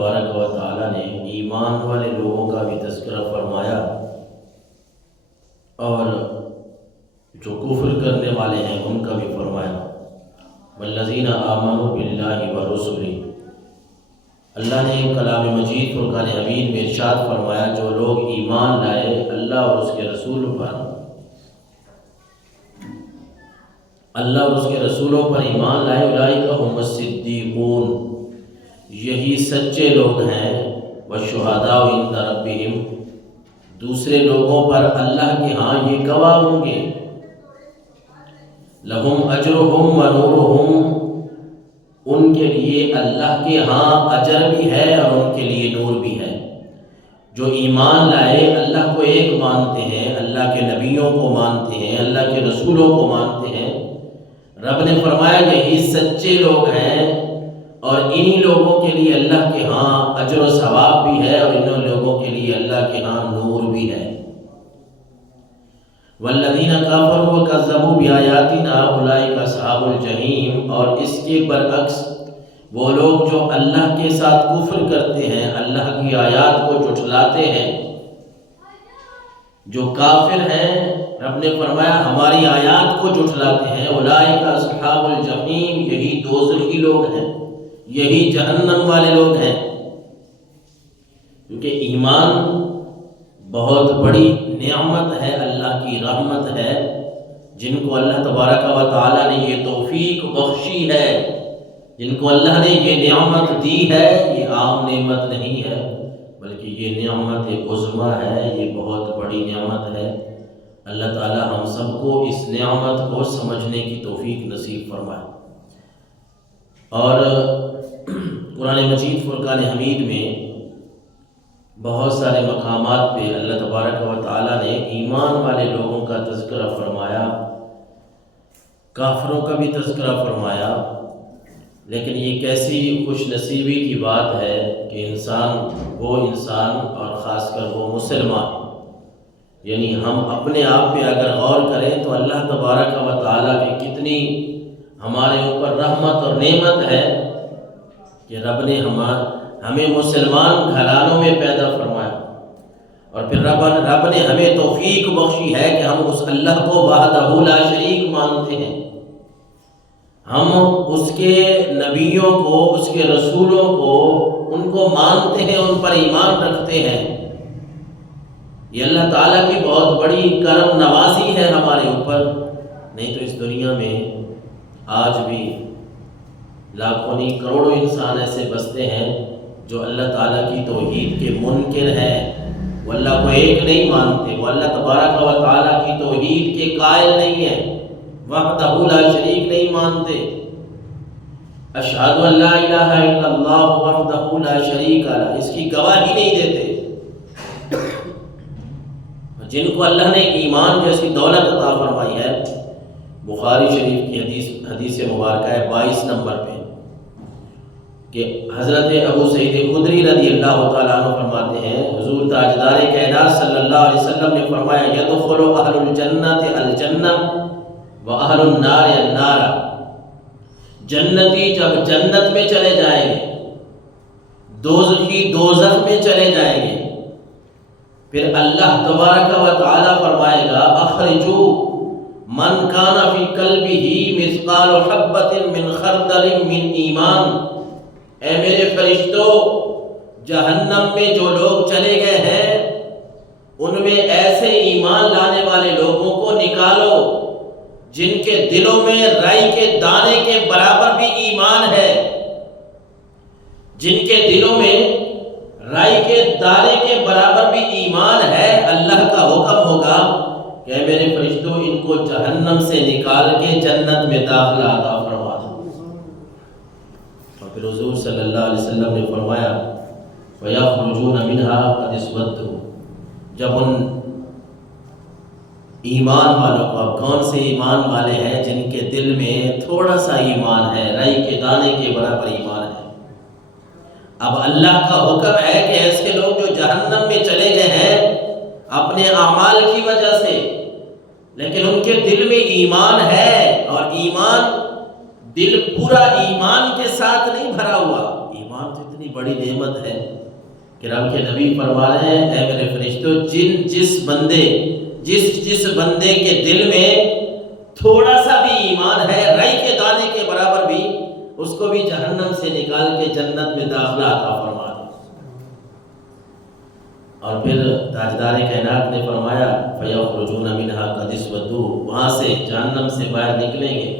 تبارک و تعالیٰ نے ایمان والے لوگوں کا بھی تذکرہ فرمایا اور جو کفر کرنے والے ہیں ان کا بھی فرمایا۔ والذین آمنوا باللہ ورسلہ، اللہ نے کلام مجید فرقان حمید میں ارشاد فرمایا جو لوگ ایمان لائے اللہ اور اس کے رسول پر، اللہ اور اس کے رسولوں پر ایمان لائے، اولئک هم الصدیقون، یہی سچے لوگ ہیں، والشہداء عند ربہم، دوسرے لوگوں پر اللہ کے ہاں یہ گواہ ہوں گے، لہم اجرہم ونورہم، ان کے لیے اللہ کے ہاں اجر بھی ہے اور ان کے لیے نور بھی ہے۔ جو ایمان لائے اللہ کو ایک مانتے ہیں، اللہ کے نبیوں کو مانتے ہیں، اللہ کے رسولوں کو مانتے ہیں، رب نے فرمایا یہی سچے لوگ ہیں اور انہی لوگوں کے لیے اللہ کے ہاں اجر و ثواب بھی ہے اور انہی لوگوں کے لیے اللہ کے ہاں نور بھی ہے۔ والذین کفروا وکذبوا بآیاتنا اولئک اصحاب الجحیم، اور اس کے برعکس وہ لوگ جو اللہ کے ساتھ کفر کرتے ہیں، اللہ کی آیات کو جھٹلاتے ہیں، جو کافر ہیں، رب نے فرمایا ہماری آیات کو جھٹلاتے ہیں، اولئک اصحاب الجحیم، یہی دوزخی لوگ ہیں، یہی جہنم والے لوگ ہیں۔ کیونکہ ایمان بہت بڑی نعمت ہے، اللہ کی رحمت ہے، جن کو اللہ تبارک و تعالیٰ نے یہ توفیق بخشی ہے، جن کو اللہ نے یہ نعمت دی ہے، یہ عام نعمت نہیں ہے بلکہ یہ نعمت عظمیٰ ہے، یہ بہت بڑی نعمت ہے۔ اللہ تعالیٰ ہم سب کو اس نعمت کو سمجھنے کی توفیق نصیب فرمائے۔ اور قرآن مجید فرقان حمید میں بہت سارے مقامات پہ اللہ تبارک و تعالیٰ نے ایمان والے لوگوں کا تذکرہ فرمایا، کافروں کا بھی تذکرہ فرمایا، لیکن یہ کیسی خوش نصیبی کی بات ہے کہ وہ انسان اور خاص کر وہ مسلمان، یعنی ہم اپنے آپ پہ اگر غور کریں تو اللہ تبارک و تعالیٰ کی کتنی ہمارے اوپر رحمت اور نعمت ہے کہ رب نے ہمیں مسلمان گھرانوں میں پیدا فرمایا، اور پھر رب نے ہمیں توفیق بخشی ہے کہ ہم اس اللہ کو وحدہ لا شریک مانتے ہیں، ہم اس کے نبیوں کو، اس کے رسولوں کو، ان کو مانتے ہیں، ان پر ایمان رکھتے ہیں۔ یہ اللہ تعالیٰ کی بہت بڑی کرم نوازی ہے ہمارے اوپر، نہیں تو اس دنیا میں آج بھی لاکھوں نہیں کروڑوں انسان ایسے بستے ہیں جو اللہ تعالیٰ کی توحید کے منکر ہیں، وہ اللہ کو ایک نہیں مانتے، وہ اللہ تبارک و تعالیٰ کی توحید کے قائل نہیں ہیں، وحدہ لا شریک نہیں مانتے، اشہد ان لا الہ الا اللہ وحدہ لا شریک لہ، اس کی گواہی نہیں دیتے۔ جن کو اللہ نے ایمان جیسی دولت عطا فرمائی ہے، بخاری شریف کی حدیث مبارکہ ہے 22 نمبر پہ کہ حضرت ابو سعید خدری رضی اللہ تعالیٰ عنہ فرماتے ہیں حضور تاجدار کائنات صلی اللہ علیہ وسلم نے فرمایا یدخل اہل الجنت الجنہ و اہل النار النار، جنتی جب جنت میں چلے جائیں گے، دوزخی دوزخ میں چلے جائیں گے، پھر اللہ تبارک و تعالیٰ فرمائے گا اخرجو من کان فی قلبہ مثقال حبۃ من خردل من ایمان، اے میرے فرشتوں جہنم میں جو لوگ چلے گئے ہیں ان میں ایسے ایمان لانے والے لوگوں کو نکالو جن کے دلوں میں رائی کے دانے کے برابر بھی ایمان ہے، جن کے دلوں میں رائی کے دانے کے برابر بھی ایمان ہے، اللہ کا حکم ہوگا کہ اے میرے فرشتوں ان کو جہنم سے نکال کے جنت میں داخلہ عطا فرما دو۔ اور پھر حضور صلی اللہ علیہ وسلم نے فرمایا وَيَخْرُجُونَ مِنْهَا قَدْ اسْوَدُّوا، جب ان ایمان والوں کو، اب کون سے ایمان والے ہیں جن کے دل میں تھوڑا سا ایمان ہے، رائی کے دانے کے برابر ایمان ہے، اب اللہ کا حکم ہے کہ ایسے لوگ جو جہنم میں چلے گئے ہیں اپنے اعمال کی وجہ سے، لیکن ان کے دل میں ایمان ہے، اور ایمان دل پورا ایمان کے ساتھ نہیں بھرا ہوا، ایمان تو اتنی بڑی نعمت ہے کہ رب کے نبی فرما رہے ہیں اے میرے فرشتوں، جس بندے کے دل میں تھوڑا سا بھی ایمان ہے، رائی کے دانے کے برابر بھی، اس کو بھی جہنم سے نکال کے جنت میں داخلہ عطا فرما دے۔ اور پھر تاجدار کائنات نے فرمایا فَيَخْرُجُونَ مِنْهَا قَدْ اسْوَدُّوا، وہاں سے جہنم سے باہر نکلیں گے۔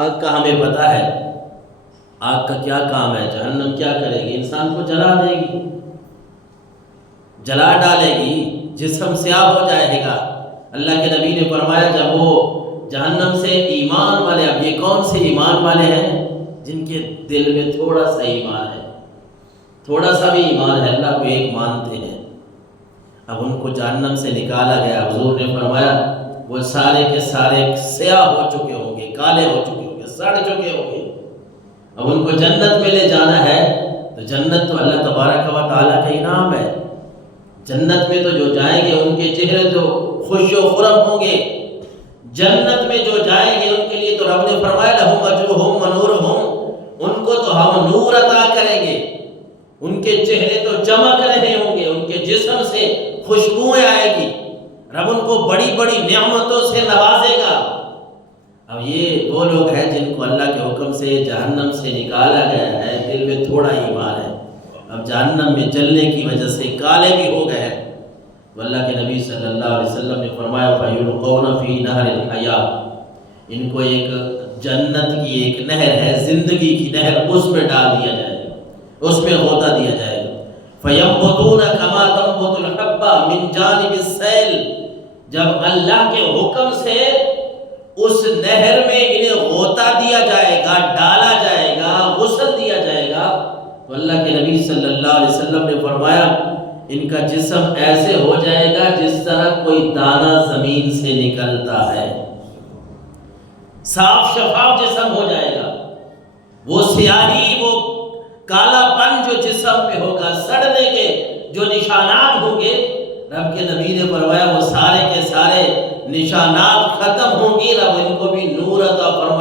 آگ کا ہمیں پتہ ہے، آگ کا کیا کام ہے، جہنم کیا کرے گی؟ انسان کو جلا دے گی، جلا ڈالے گی، جسم سیاہ ہو جائے گا۔ اللہ کے نبی نے فرمایا جب وہ جہنم سے ایمان والے، اب یہ کون سے ایمان والے ہیں؟ جن کے دل میں تھوڑا سا ایمان ہے، تھوڑا سا بھی ایمان ہے، اللہ کو ایک مانتے ہیں۔ اب ان کو جہنم سے نکالا گیا، حضور نے فرمایا وہ سارے کے سارے سیاہ ہو چکے ہوں گے، کالے ہو چکے ہوں گے، سڑ چکے ہوں گے۔ اب ان کو جنت میں لے جانا ہے، تو جنت تو اللہ تبارک و تعالیٰ کا انعام ہے۔ جنت میں تو جو جائیں گے ان کے چہرے تو خوش و خرم ہوں گے۔ جنت میں جو جائیں گے ان کے لیے تو رب نے فرمایا لہم اجرہم ونورہم، ان کو تو ہم نور عطا کریں گے، ان کے چہرے تو چمک رہے ہوں گے، ان کے جسم سے خوشبوئیں آئے گی، رب ان کو بڑی بڑی نعمتوں سے نوازے گا۔ اب یہ وہ لوگ ہیں جن کو اللہ کے حکم سے جہنم سے نکالا گیا ہے، دل میں تھوڑا ایمان ہے، اب جہنم میں جلنے کی وجہ سے کالے بھی ہو گئے ہیں۔ تو اللہ کے نبی صلی اللہ علیہ وسلم نے فرمایا فَيُلْقَوْنَ فِي نَهْرِ الْحَيَاةِ، ان کو ایک جنت کی ایک نہر ہے، زندگی کی نہر، اس میں ڈال دیا جائے گا، اس میں غوطہ دیا جائے گا۔ فَيَنْبُتُونَ كَمَا تَنْبُتُ الْحَبَّةُ مِنْ جَانِبِ السَّيْلِ، جب اللہ کے حکم سے اس نہر میں انہیں غوطہ دیا جائے گا، ڈالا جائے گا، غسل دیا جائے گا، تو اللہ کے نبی صلی اللہ علیہ وسلم نے فرمایا ان کا جسم ایسے ہو جائے گا جس طرح کوئی دانہ زمین سے نکلتا ہے، صاف شفاف جسم ہو جائے گا۔ وہ سیاہی، وہ کالا پن جو جسم پہ ہوگا، سڑنے کے جو نشانات ہوں گے، رب کے نبی نے فرمایا وہ سارے کے سارے نشانات ختم ہوں گی، رب ان کو بھی نور عطا فرمائے